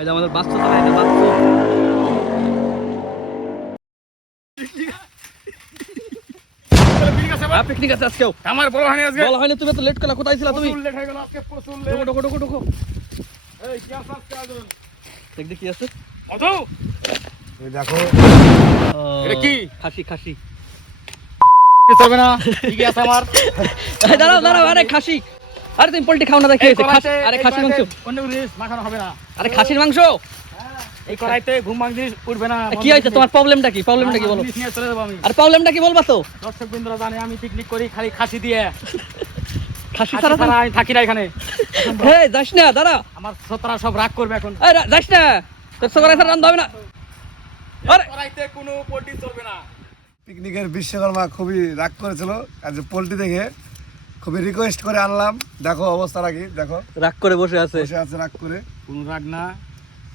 এই যে আমাদের বাচ্চা চলে এটা বাচ্চা পিকনিক আছে আজকেও আমার বড় হয়নি আজকে বলা হয়নি তুমি তো লেট করলা কোথায় ছিলা তুমি লেট হয়ে গেল আজকে প্রচুর ঢোকো ঢোকো ঢোকো এই কি আছে আজকে আজন দেখ কি আছে মধু এই দেখো এটা কি খাসি খাসি কি চলবে না কি আছে আমার দাঁড়াও দাঁড়াও আরে খাসি আরে তুমি পোল্ট্রি খাও না দেখি আরে খাসির মাংস অন্য জিনিস মাখানো হবে না আরে খাসির মাংস এই কড়াইতে ঘুম মাংস উঠবে না কি হইছে তোমার প্রবলেমটা কি কি বলো নিয়ে চলে যাবো আমি আর প্রবলেমটা কি বলবা তো দর্শক বৃন্দরা জানে আমি পিকনিক করি খালি খাসি দিয়ে খাসি ছাড়া ছাড়া আমি থাকি না এখানে হে যাস না দাঁড়া আমার শ্রোতারা সব রাগ করবে এখন এই যাস না তোর সবার এসে রান্না হবে না আরে কড়াইতে কোনো পোল্ট্রি চলবে না পিকনিকের বিশ্বকর্মা খুবই রাগ করেছিল আজ পোল্ট্রি দেখে খুবই রিকোয়েস্ট করে আনলাম। দেখো অবস্থাটা কি দেখো, রাগ করে বসে আছে বসে আছে রাগ করে। কোনো রাগ না,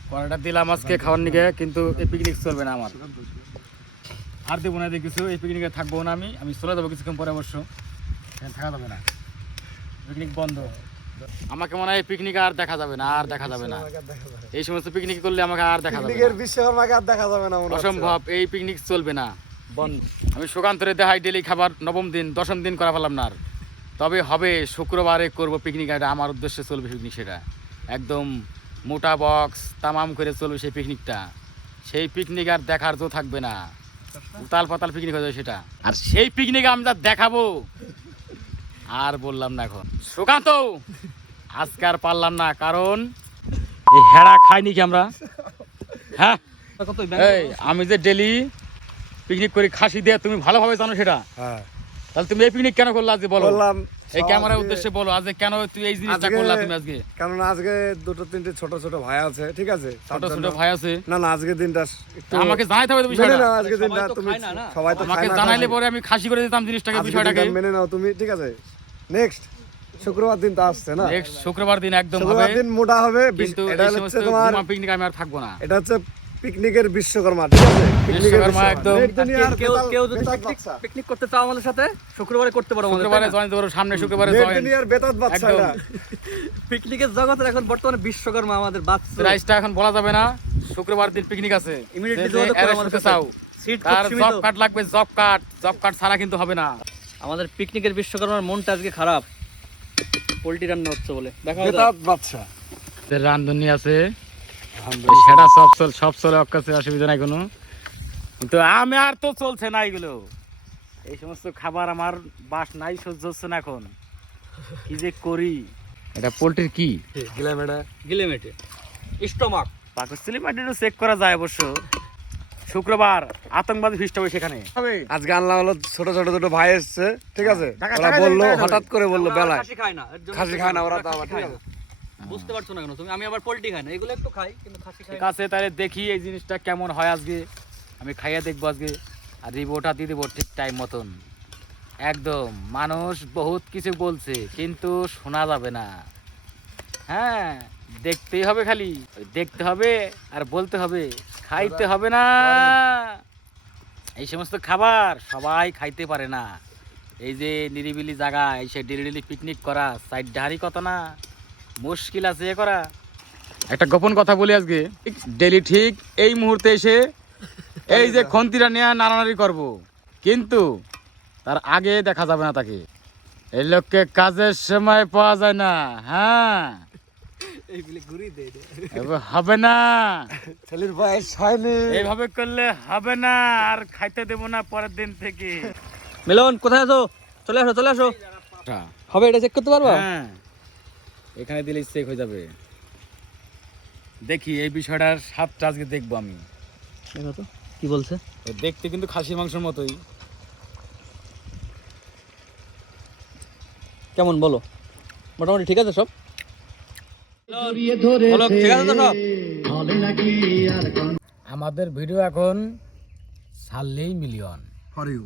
কড়াইটা দিলাম আজকে খাওয়ার নিকে, কিন্তু এই পিকনিক চলবে না আমার। আর দেবো না কিছু, এই পিকনিকে থাকবো না আমি চলে যাবো কিছুক্ষণ পরে, অবশ্য থাকা যাবে না, পিকনিক বন্ধ। আমাকে মনে হয় পিকনিক আর দেখা যাবে না, আর দেখা যাবে না। এই সমস্ত পিকনিক করলে আমাকে আর দেখা যাবে পিকনিকের বিশ্বকর্মাকে আর দেখা যাবে না, অসম্ভব। এই পিকনিক চলবে না, বন্ধ। আমি সুকান্তরে দেখাই ডেলি খাবার, নবম দিন 10ম দিন করা পেলাম না আর। তবে হবে শুক্রবারে করবো পিকনিক, এটা আমার উদ্দেশ্যে চলবে পিকনিক। সেটা একদম মোটা বক্স তামাম করে চলবে সেই পিকনিকটা। সেই পিকনিক আর দেখার তো থাকবে না, উতাল পাতাল পিকনিক হয়ে যাবে সেটা। আর সেই পিকনিক আমি যা দেখাবো আর বললাম না। এখন সুকান্ত আজকে আর পারলাম না, কারণ এই হেড়া খাইনি কি আমরা। হ্যাঁ এই আমি যে ডেলি পিকনিক করি খাসি দিয়ে, তুমি ভালোভাবে জানো সেটা। হ্যাঁ, তাহলে তুমি এই পিকনিক কেন করলা আজকে বলো? বললাম এই ক্যামেরার উদ্দেশ্যে বলো আজকে কেন তুই এই জিনিসটা করলা তুমি আজকে? কারণ আজকে দুটো তিনটে ছোট ছোট ভাই আছে, ঠিক আছে, ছোট ছোট ভাই আছে। না না আজকে দিনটা আমাকে জানাইতে হবে তো মেনে বিষয়টা। নাও, আজকে দিনটা তুমি সবাই তো আমাকে জানাইলে পরে আমি খাসি করে দিতাম জিনিসটাকে, বিষয়টাকে মেনে নাও তুমি, ঠিক আছে। নেক্সট শুক্রবার দিন তো আসছে না, নেক্সট শুক্রবার দিন একদম হবে, শুক্রবার দিন মোটা হবে। কিন্তু এটা এই হচ্ছে সমস্ত তোমার পিকনিক আমি আর থাকবো না। এটা হচ্ছে পিকনিকের বিশ্বকর্মা, ঠিক আছে, বিশ্বকর্মা একদম। কেউ যদি পিকনিক করতে চাও আমাদের সাথে শুক্রবারে করতে পারো, শুক্রবারে জয়েন করো, সামনে শুক্রবারে জয়েন। দুনিয়ার বেতাত বাচ্চা এটা। পিকনিকের জগতের এখন বর্তমানে বিশ্বকর্মা আমাদের বাচ্চা, প্রাইসটা এখন বলা যাবে না। শুক্রবার দিন পিকনিক আছে, ইমিডিয়েটলি যোগাযোগ করো আমাদের সাথে। চাও সিট তার খুব জব সীমিত। কার্ড লাগবে, জব কার্ড ছাড়া কিন্তু হবে না। আমাদের পিকনিকের বিশ্বকর্মার মনটা আজকে খারাপ, পোল্ট্রি রান্না হচ্ছে বলে। দেখা হবে বেতাত বাচ্চা রান্ধনি আছে, সব চলে অকাছে, অসুবিধা নাই কোনো। কিন্তু আমি আর তো চলছে না এগুলো, এই সমস্ত খাবার আমার বাস নাই, সহ্য হচ্ছে না এখন। কি যে করি। এটা পোল্ট্রির কি গিলেমেটে স্টমাক পাকস্থলী মাটিটা চেক করা যায় অবশ্য। শুক্রবার আতঙ্কবাদী ফিস্ট হবে সেখানে। আজকে আনলাম হলো ছোট ছোট দুটো ভাই এসছে, ঠিক আছে। টাকা ওরা বললো, হঠাৎ করে বললো বেলায় খাসি খায় না, এর জন্য খাসি খায় না ওরা, তো আবার ঠিক আছে। বুঝতে পারছো না কেন তুমি? আমি আবার পোল্ট্রি খাই না, এগুলো একটু খাই কিন্তু খাসি খাই ঠিক আছে, তাহলে দেখি এই জিনিসটা কেমন হয় আজকে। আমি খাইয়ে দেখবো আজকে, আর রিপোর্টটা দিয়ে দেবো ঠিক টাইম মতন। একদম মানুষ বহুত কিছু বলছে, কিন্তু শোনা যাবে না। হ্যাঁ, দেখতেই হবে, খালি দেখতে হবে আর বলতে হবে, খাইতে হবে না। এই সমস্ত খাবার সবাই খাইতে পারে না। এই যে নিরিবিলি জায়গায় এসে ডেলি পিকনিক করা, সাইড ডাহারি কত না মুশকিল আছে এ করা। একটা গোপন কথা বলি আজকে, ডেলি ঠিক এই মুহূর্তে এসে এই যে খন্তিরা নিয়ে নাড়ানাড়ি করব, কিন্তু তার আগে দেখা যাবে না তাকে। এই লোককে কাজের সময় পাওয়া যায় না। হ্যাঁ, হবে না, ছেলের বয়স হয়নি, এইভাবে করলে হবে না। আর খাইতে দেবো না পরের দিন থেকে। মিলন কোথায় আছো? চলে আসো চলে আসো। হবে এটা চেক করতে পারবা? হ্যাঁ, এখানে দিলে চেক হয়ে যাবে। দেখি এই বিষয়টার স্বাদটা আজকে দেখবো আমি। দেখো তো কি বলছে। দেখতে কিন্তু খাসির মাংসের মতোই। কেমন বলো? মোটামুটি ঠিক আছে সব? বলো ঠিক আছে তো সব? আমাদের ভিডিও এখন ছাড়লেই মিলিয়ন। For you.